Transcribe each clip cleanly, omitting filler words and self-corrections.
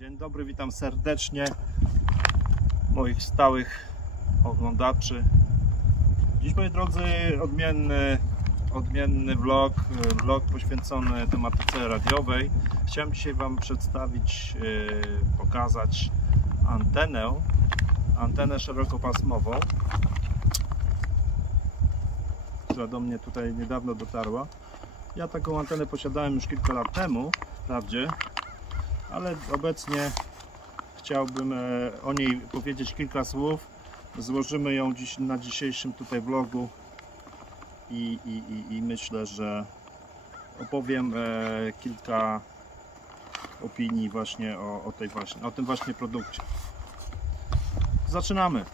Dzień dobry, witam serdecznie moich stałych oglądaczy. Dziś, moi drodzy, odmienny vlog poświęcony tematyce radiowej. Chciałem dzisiaj Wam przedstawić, pokazać antenę szerokopasmową, która do mnie tutaj niedawno dotarła. Ja taką antenę posiadałem już kilka lat temu, wprawdzie, ale obecnie chciałbym o niej powiedzieć kilka słów. Złożymy ją dziś na dzisiejszym tutaj vlogu i myślę, że opowiem kilka opinii właśnie o tym właśnie produkcie. Zaczynamy.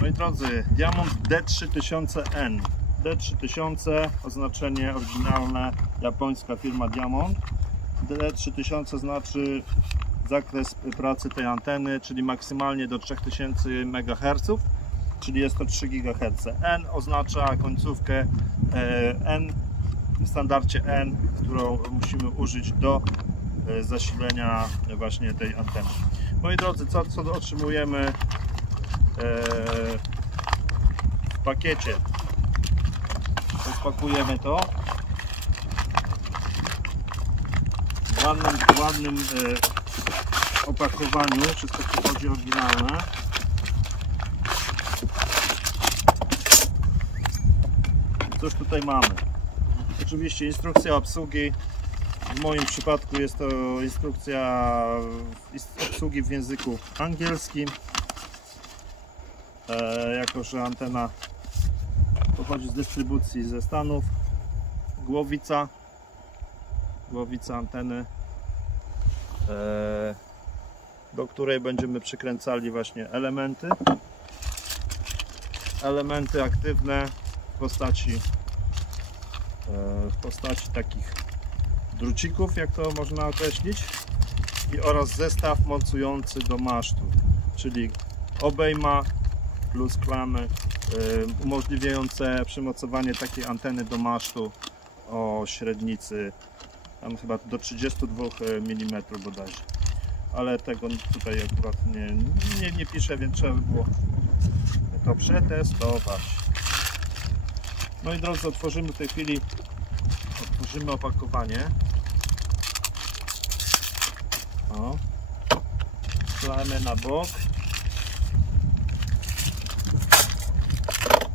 Moi drodzy, Diamond D3000N. D3000, oznaczenie oryginalne, japońska firma Diamond. D3000 znaczy zakres pracy tej anteny, czyli maksymalnie do 3000 MHz, czyli jest to 3 GHz. N oznacza końcówkę N w standardzie N, którą musimy użyć do zasilenia właśnie tej anteny. Moi drodzy, co otrzymujemy w pakiecie? Rozpakujemy to w ładnym opakowaniu. Wszystko przychodzi oryginalne. Cóż tutaj mamy? Oczywiście instrukcja obsługi. W moim przypadku jest to instrukcja obsługi w języku angielskim. Jako że antena pochodzi z dystrybucji ze Stanów. Głowica anteny, do której będziemy przykręcali właśnie elementy aktywne w postaci takich drucików, jak to można określić, oraz zestaw mocujący do masztu, czyli obejma plus klamy umożliwiające przymocowanie takiej anteny do masztu o średnicy tam chyba do 32 mm bodajże, ale tego tutaj akurat nie piszę, więc trzeba by było to przetestować. No i drodzy, otworzymy w tej chwili opakowanie. Klejmy na bok.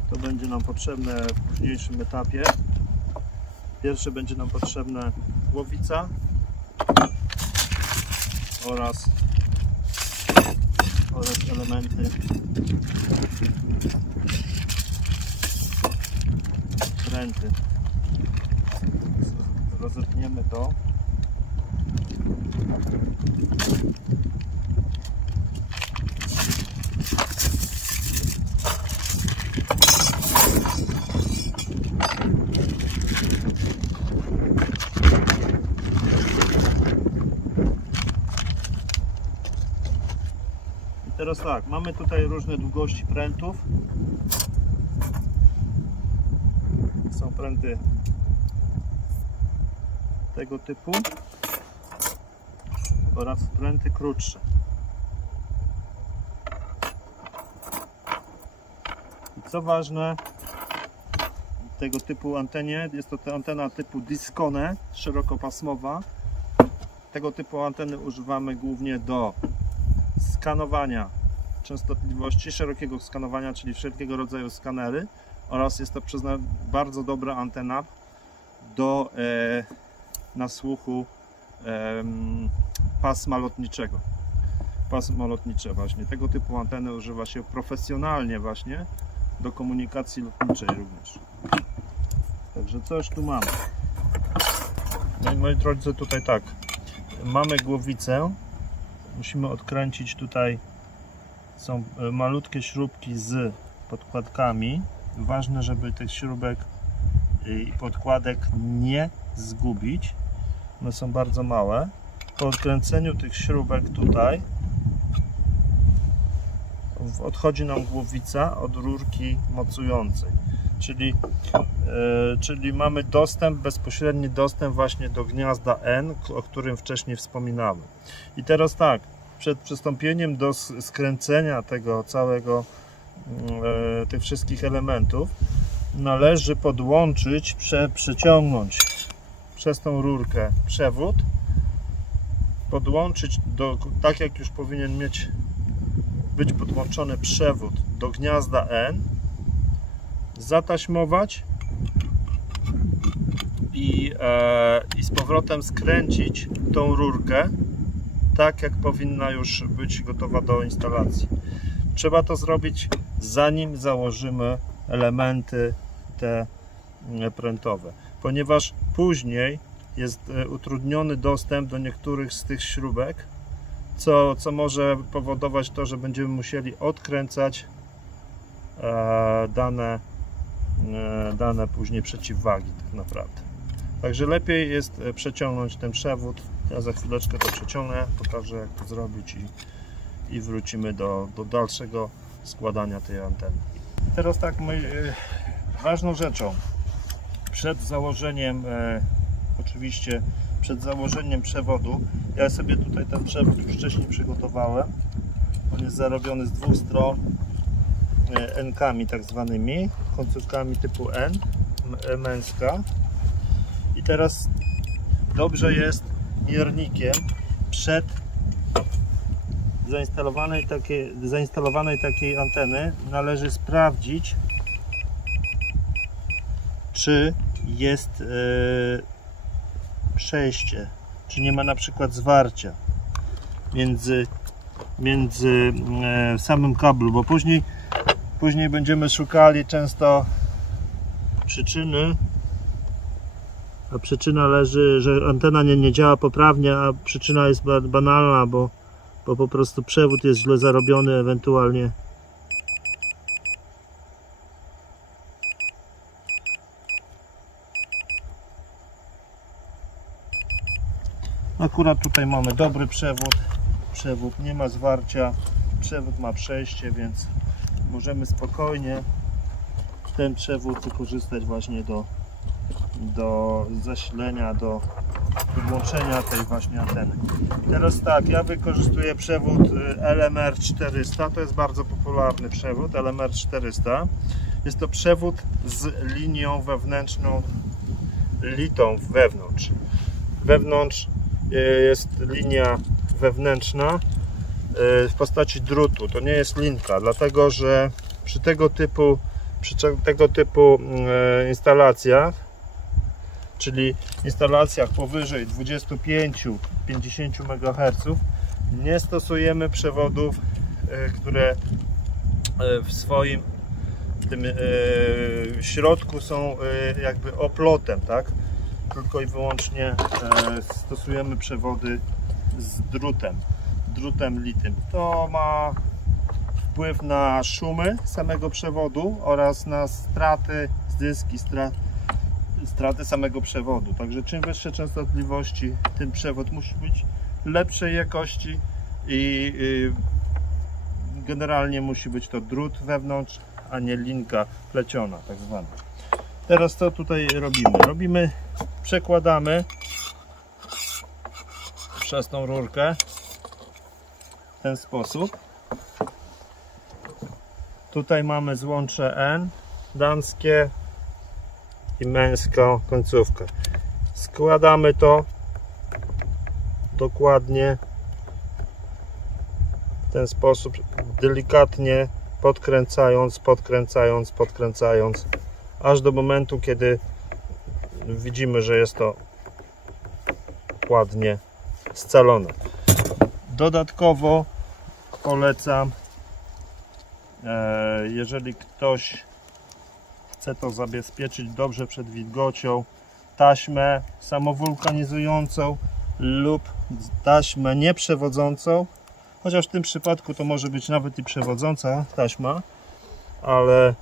To będzie nam potrzebne w późniejszym etapie. Pierwsze będzie nam potrzebna głowica oraz elementy pręty. Rozetniemy to. Teraz tak, mamy tutaj różne długości prętów. Są pręty tego typu oraz pręty krótsze. I co ważne, tego typu antenie, jest to antena typu Discone, szerokopasmowa. Tego typu anteny używamy głównie do skanowania częstotliwości, szerokiego skanowania, czyli wszelkiego rodzaju skanery, oraz jest to bardzo dobra antena do nasłuchu pasma lotniczego. Pasmo lotnicze właśnie. Tego typu anteny używa się profesjonalnie właśnie do komunikacji lotniczej również. Także coś tu mamy. No i moi drodzy, tutaj tak, mamy głowicę. Musimy odkręcić, tutaj są malutkie śrubki z podkładkami. Ważne, żeby tych śrubek i podkładek nie zgubić. One są bardzo małe. Po odkręceniu tych śrubek tutaj odchodzi nam głowica od rurki mocującej. czyli mamy bezpośredni dostęp właśnie do gniazda N, o którym wcześniej wspominałem. I teraz tak, przed przystąpieniem do skręcenia tego całego, tych wszystkich elementów, należy podłączyć, przeciągnąć przez tą rurkę przewód, podłączyć tak jak już powinien być podłączony przewód do gniazda N, zataśmować i z powrotem skręcić tą rurkę tak jak powinna już być gotowa do instalacji. Trzeba to zrobić zanim założymy elementy te prętowe, ponieważ później jest utrudniony dostęp do niektórych z tych śrubek, co może powodować to, że będziemy musieli odkręcać dane później przeciwwagi tak naprawdę. Także lepiej jest przeciągnąć ten przewód. Ja za chwileczkę to przeciągnę, pokażę jak to zrobić i wrócimy do dalszego składania tej anteny. Teraz tak, ważną rzeczą przed założeniem, oczywiście przed założeniem przewodu, ja sobie tutaj ten przewód już wcześniej przygotowałem. On jest zarobiony z dwóch stron N-kami tak zwanymi, końcówkami typu N, męska. I teraz dobrze jest miernikiem przed zainstalowanej takiej anteny należy sprawdzić, czy jest przejście, czy nie ma na przykład zwarcia między samym kablu, bo później będziemy szukali często przyczyny, a przyczyna leży, że antena nie działa poprawnie, a przyczyna jest banalna, bo po prostu przewód jest źle zarobiony, ewentualnie akurat tutaj mamy dobry przewód nie ma zwarcia, przewód ma przejście, więc możemy spokojnie ten przewód wykorzystać właśnie do zasilenia, do podłączenia tej właśnie anteny. Teraz tak, ja wykorzystuję przewód LMR 400, to jest bardzo popularny przewód LMR 400. Jest to przewód z linią wewnętrzną, litą wewnątrz. Wewnątrz jest linia wewnętrzna w postaci drutu, to nie jest linka, dlatego że przy tego typu instalacjach, czyli instalacjach powyżej 25-50 MHz, nie stosujemy przewodów, które w swoim środku są jakby oplotem, tak? Tylko i wyłącznie stosujemy przewody z drutem litym. To ma wpływ na szumy samego przewodu oraz na straty, zyski, straty samego przewodu. Także czym wyższe częstotliwości, tym przewód musi być lepszej jakości i generalnie musi być to drut wewnątrz, a nie linka pleciona tak zwana. Teraz co tutaj robimy? Przekładamy przez tą rurkę w ten sposób. Tutaj mamy złącze N, damskie i męską końcówkę. Składamy to dokładnie w ten sposób, delikatnie podkręcając, aż do momentu, kiedy widzimy, że jest to ładnie scalone. Dodatkowo polecam, jeżeli ktoś chce to zabezpieczyć dobrze przed wilgocią, taśmę samowulkanizującą lub taśmę nieprzewodzącą, chociaż w tym przypadku to może być nawet i przewodząca taśma, ale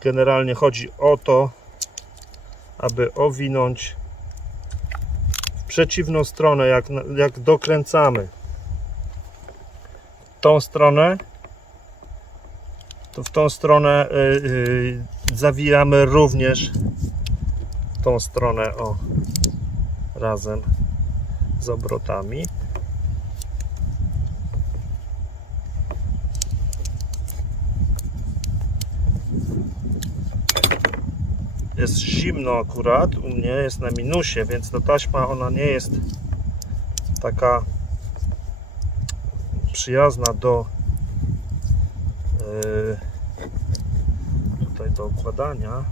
generalnie chodzi o to, aby owinąć w przeciwną stronę, jak dokręcamy tą stronę, to w tą stronę zawijamy również tą stronę razem z obrotami. Jest zimno akurat, u mnie jest na minusie, więc ta taśma ona nie jest taka przyjazna do tutaj do układania,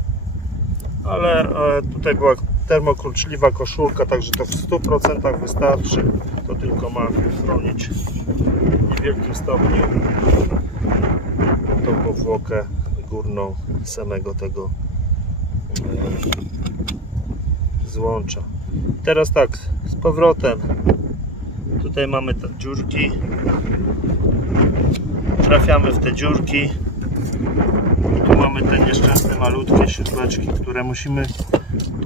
ale tutaj była termokruczliwa koszulka, także to w 100% wystarczy. To tylko ma chronić w niewielkim stopniu tą powłokę górną samego tego złącza. Teraz tak, z powrotem tutaj mamy te dziurki, trafiamy w te dziurki i tu mamy te nieszczęsne malutkie śrubeczki,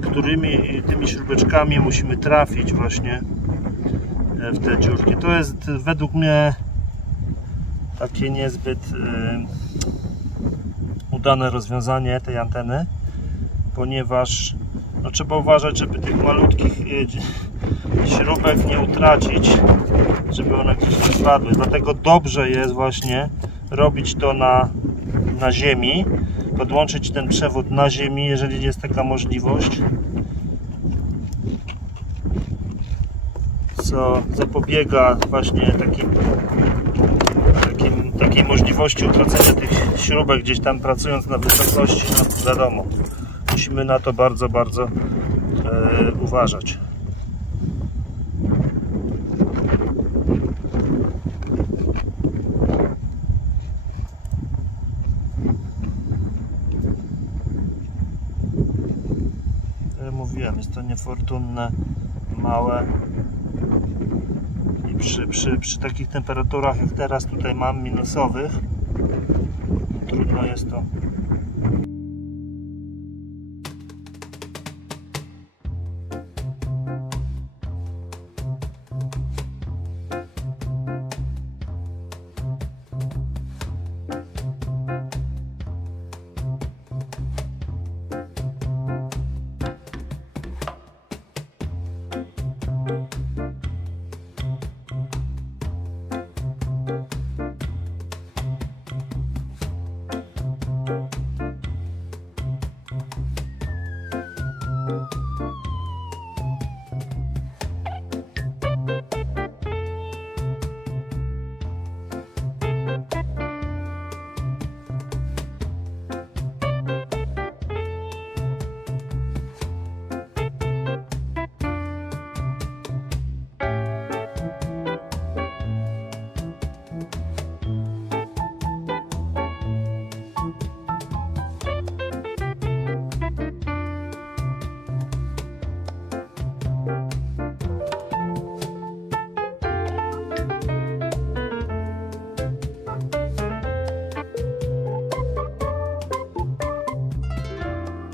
którymi tymi śrubeczkami musimy trafić właśnie w te dziurki. To jest według mnie takie niezbyt udane rozwiązanie tej anteny, ponieważ no, trzeba uważać, żeby tych malutkich śrubek nie utracić, żeby one gdzieś nie spadły. Dlatego dobrze jest właśnie robić to na ziemi, podłączyć ten przewód na ziemi, jeżeli jest taka możliwość, co zapobiega właśnie takiej możliwości utracenia tych śrubek gdzieś tam pracując na wysokości. No, wiadomo, musimy na to bardzo uważać. Jak mówiłem, jest to niefortunne, małe i przy takich temperaturach jak teraz tutaj mam, minusowych, trudno jest to.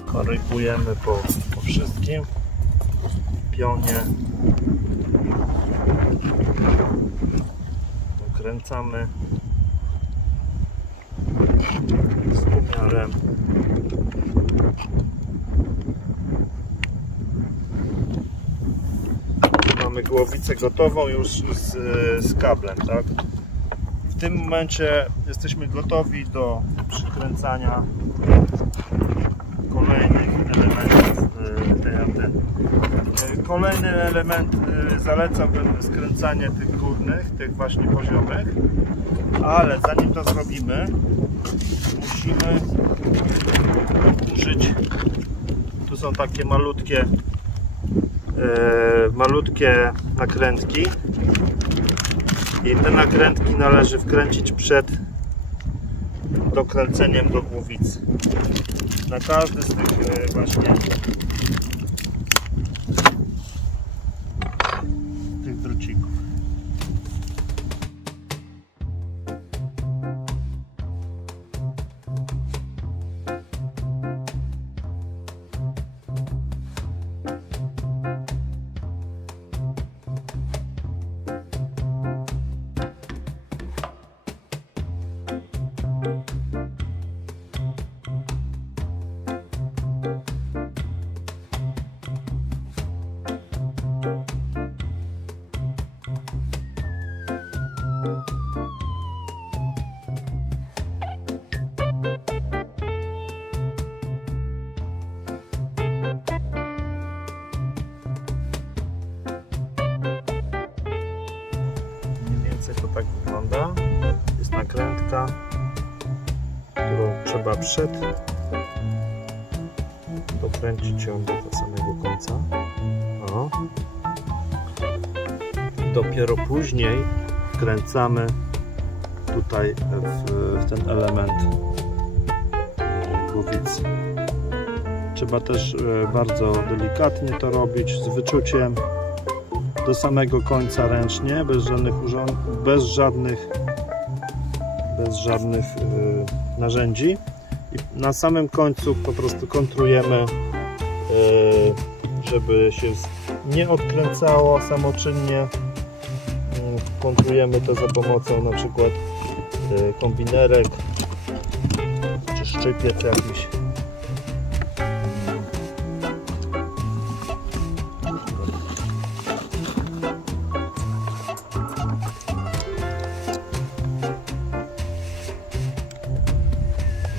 Korygujemy po wszystkim pionie, ukręcamy z umiarem. Mamy głowicę gotową już z kablem, tak? W tym momencie jesteśmy gotowi do przykręcania kolejnych elementów tej anteny. Kolejny element, zalecałbym skręcanie tych górnych, tych właśnie poziomych, ale zanim to zrobimy, musimy użyć, tu są takie malutkie nakrętki i te nakrętki należy wkręcić przed dokręceniem do głowicy. Na każdy z tych właśnie tych drucików. więcej to tak wygląda. Jest nakrętka, którą trzeba dokręcić ją do samego końca. O. Dopiero później wkręcamy tutaj w ten element głowicy. Trzeba też bardzo delikatnie to robić, z wyczuciem, do samego końca ręcznie, bez żadnych urządzeń, bez żadnych narzędzi. I na samym końcu po prostu kontrujemy, żeby się nie odkręcało samoczynnie. Kontrujemy to za pomocą na przykład kombinerek czy szczypiec jakiś.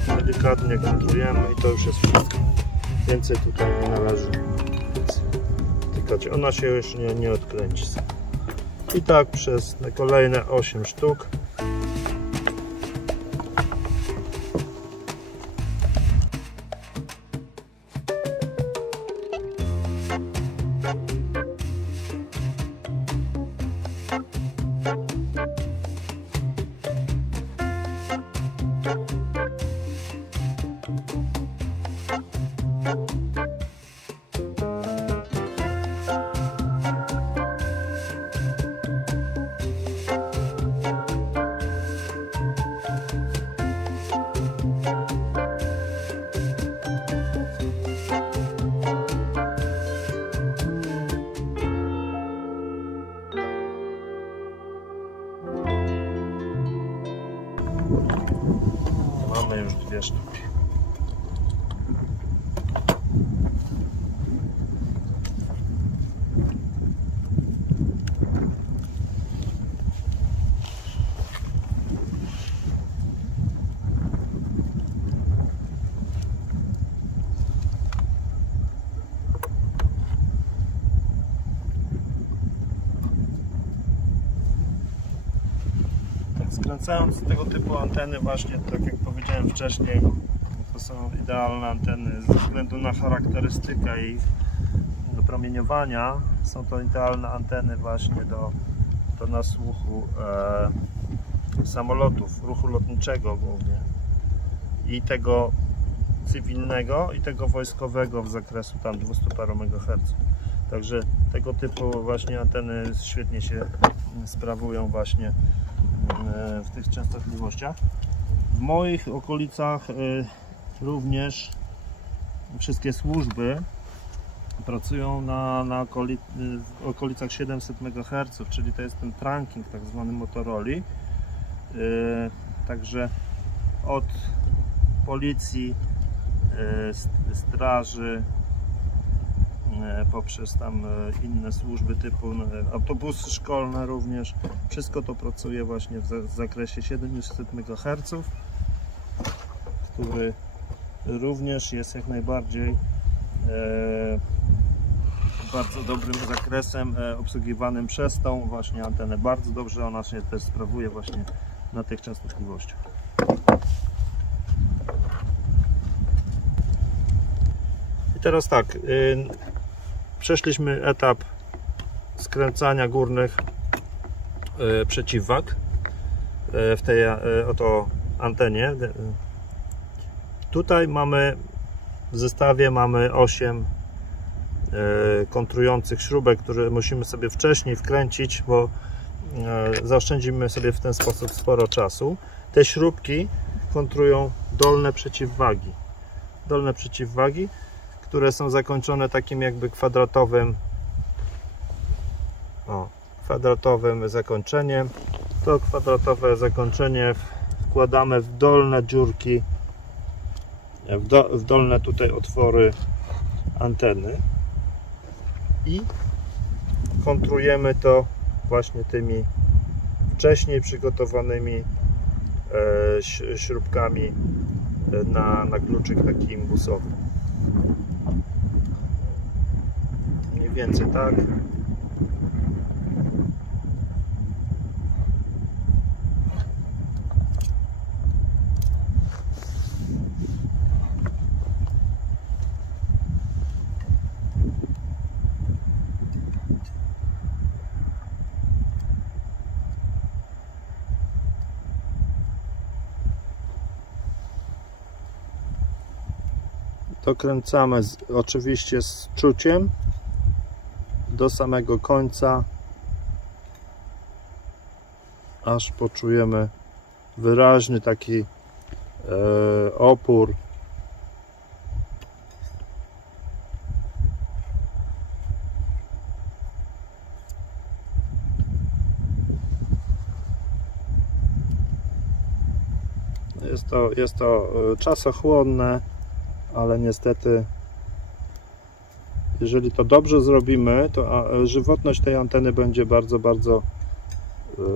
Delikatnie kontrujemy i to już jest wszystko. Więcej tutaj nie należy tykać. Ona się już nie odkręci. I tak przez kolejne 8 sztuk. Mamy już 2 sztuki. Skręcając tego typu anteny, właśnie tak jak powiedziałem wcześniej, to są idealne anteny ze względu na charakterystykę ich promieniowania. Są to idealne anteny właśnie do nasłuchu samolotów, ruchu lotniczego głównie, i tego cywilnego, i tego wojskowego w zakresu tam 200 paru megaherców. Także tego typu właśnie anteny świetnie się sprawują właśnie w tych częstotliwościach. W moich okolicach również wszystkie służby pracują w okolicach 700 MHz, czyli to jest ten trunking tak zwany Motorola. Także od policji, straży, poprzez tam inne służby typu autobusy szkolne również, wszystko to pracuje właśnie w zakresie 700 MHz, który również jest jak najbardziej bardzo dobrym zakresem obsługiwanym przez tą właśnie antenę. Bardzo dobrze ona się też sprawuje właśnie na tych częstotliwościach. I teraz tak, przeszliśmy etap skręcania górnych przeciwwag w tej oto antenie. Tutaj mamy w zestawie 8 kontrujących śrubek, które musimy sobie wcześniej wkręcić, bo zaoszczędzimy sobie w ten sposób sporo czasu. Te śrubki kontrują dolne przeciwwagi, które są zakończone takim jakby kwadratowym zakończeniem. To kwadratowe zakończenie wkładamy w dolne dziurki, w dolne tutaj otwory anteny i kontrujemy to właśnie tymi wcześniej przygotowanymi śrubkami na kluczyk taki imbusowy. Mniej więcej tak. Dokręcamy oczywiście z czuciem do samego końca, aż poczujemy wyraźny taki opór. Jest to czasochłonne, ale niestety, jeżeli to dobrze zrobimy, to żywotność tej anteny będzie bardzo, bardzo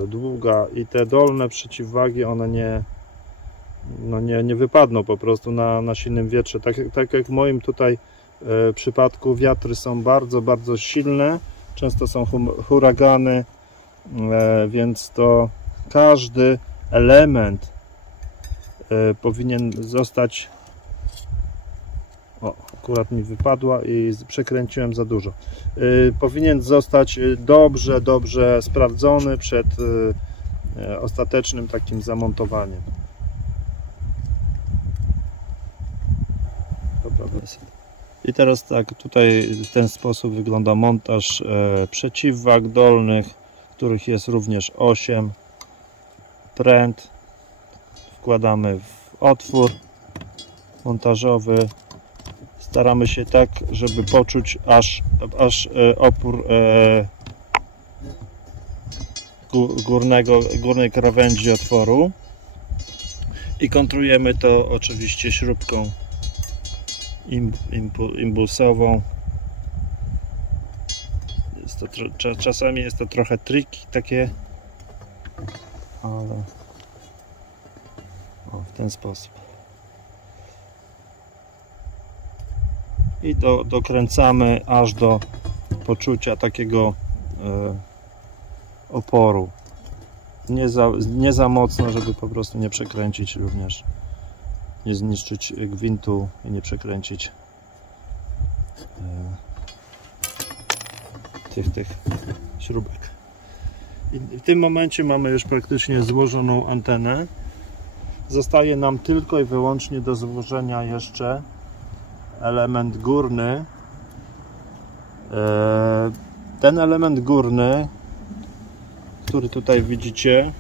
długa i te dolne przeciwwagi, one nie wypadną po prostu na silnym wietrze. Tak jak w moim tutaj przypadku, wiatry są bardzo, bardzo silne, często są huragany, więc to każdy element powinien zostać, akurat mi wypadła i przekręciłem za dużo, powinien zostać dobrze sprawdzony przed ostatecznym takim zamontowaniem. I teraz tak, tutaj w ten sposób wygląda montaż przeciwwag dolnych, których jest również 8. Pręt wkładamy w otwór montażowy. Staramy się tak, żeby poczuć aż opór górnej krawędzi otworu i kontrujemy to oczywiście śrubką impulsową. Czasami jest to trochę tricky takie, ale w ten sposób. I dokręcamy aż do poczucia takiego oporu. Nie za mocno, żeby po prostu nie przekręcić również, nie zniszczyć gwintu i nie przekręcić tych śrubek. I w tym momencie mamy już praktycznie złożoną antenę. Zostaje nam tylko i wyłącznie do złożenia jeszcze element górny. Ten element górny, który tutaj widzicie,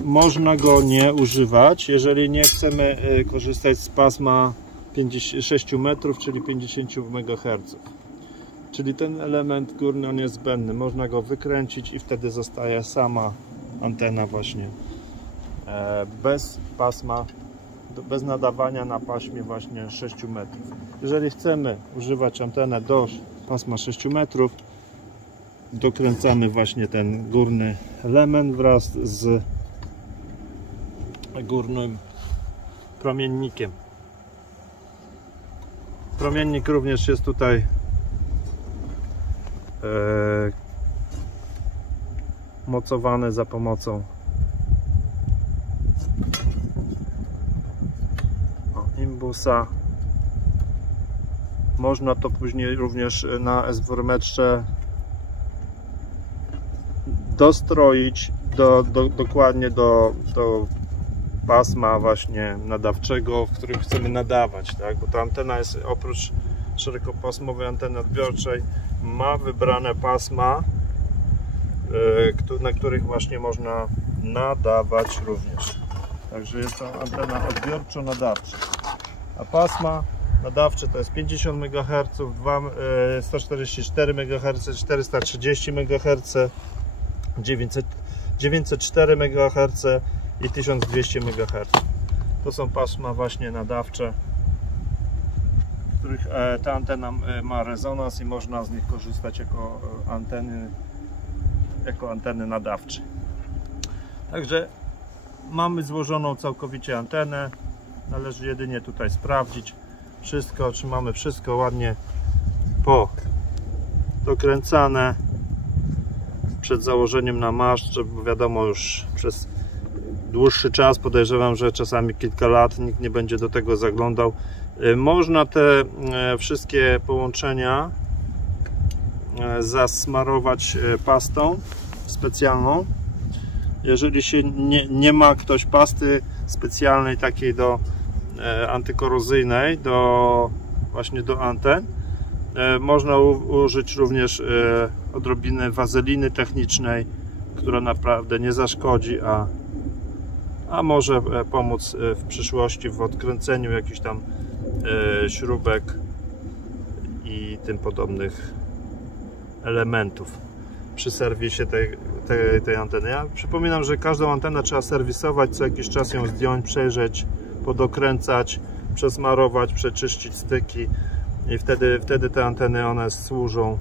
można go nie używać, jeżeli nie chcemy korzystać z pasma 6 metrów, czyli 50 MHz. Czyli ten element górny, on jest zbędny. Można go wykręcić i wtedy zostaje sama antena właśnie bez pasma, bez nadawania na paśmie właśnie 6 metrów. Jeżeli chcemy używać antenę do pasma 6 metrów, dokręcamy właśnie ten górny element wraz z górnym promiennikiem. Promiennik również jest tutaj mocowany za pomocą imbusa. Można to później również na SWR-metrze dostroić dokładnie do pasma właśnie nadawczego, w którym chcemy nadawać, tak? Bo ta antena jest oprócz szerokopasmowej anteny odbiorczej, ma wybrane pasma, na których właśnie można nadawać również. Także jest to antena odbiorczo-nadawcza. A pasma nadawcze to jest 50 MHz, 144 MHz, 430 MHz, 904 MHz i 1200 MHz. To są pasma właśnie nadawcze, w których ta antena ma rezonans i można z nich korzystać jako anteny nadawcze. Także mamy złożoną całkowicie antenę. Należy jedynie tutaj sprawdzić wszystko, czy mamy wszystko ładnie dokręcane przed założeniem na maszt, żeby wiadomo, już przez dłuższy czas, podejrzewam, że czasami kilka lat, nikt nie będzie do tego zaglądał. Można te wszystkie połączenia zasmarować pastą specjalną. Jeżeli się nie ma ktoś pasty specjalnej takiej do antykorozyjnej właśnie do anten. Można użyć również odrobiny wazeliny technicznej, która naprawdę nie zaszkodzi, a może pomóc w przyszłości w odkręceniu jakichś tam śrubek i tym podobnych elementów przy serwisie tej anteny. Ja przypominam, że każdą antenę trzeba serwisować, co jakiś czas ją zdjąć, przejrzeć, podokręcać, przesmarować, przeczyścić styki i wtedy te anteny one służą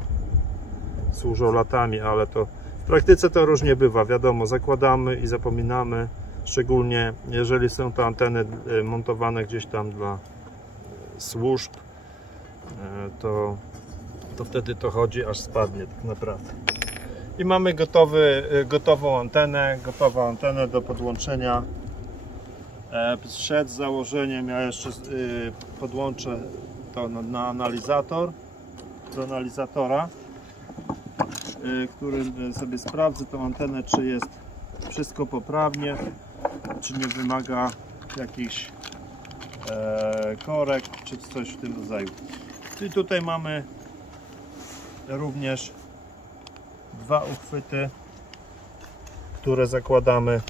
latami, ale to w praktyce to różnie bywa, wiadomo, zakładamy i zapominamy, szczególnie jeżeli są to anteny montowane gdzieś tam dla służb, to wtedy to chodzi, aż spadnie tak naprawdę. I mamy gotową antenę do podłączenia. Przed założeniem ja jeszcze podłączę to na analizator, do analizatora, którym sobie sprawdzę tą antenę, czy jest wszystko poprawnie, czy nie wymaga jakichś korekt, czy coś w tym rodzaju. I tutaj mamy również dwa uchwyty, które zakładamy,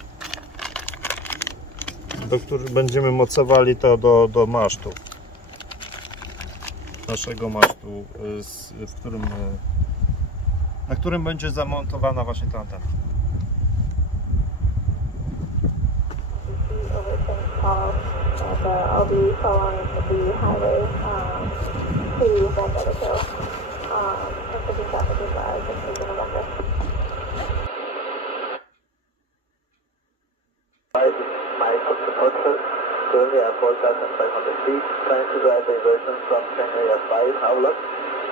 do których będziemy mocowali to do masztu, naszego masztu, na którym będzie zamontowana właśnie ta antena. I'll be following the highway to Magnetic Hill. Taking traffic advised and taking a record. My departure, currently at 4,500 feet, trying to drive diversion from train area 5, Outlook,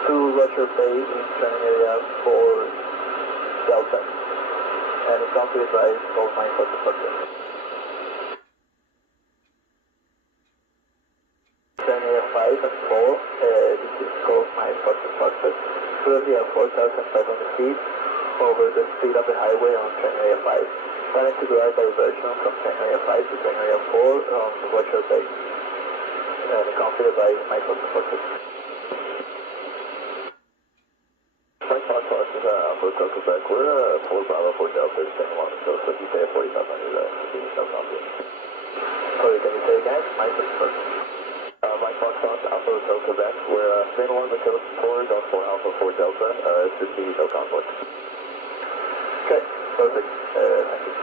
to Roger Bay in train area 4, Delta. And it's on to advise both my departure. Train area 5 and 4, this is called my departure. Currently at 4,500 feet over the speed of the highway on train area 5. Planning to drive diversion from train area 5 to train area 4 on Roger Bay. And confident by my departure. Flight Fox is Hotel Quebec. We're 4 Bravo 4 Delta, standing along the coast of UK 4500 South. Sorry, can you say again? My departure. Mike Foxtrot, Alpha Hotel Quebec, we're staying along the coast for Delta 4 Alpha 4 Delta, to see no conflict. Okay, perfect, thank you.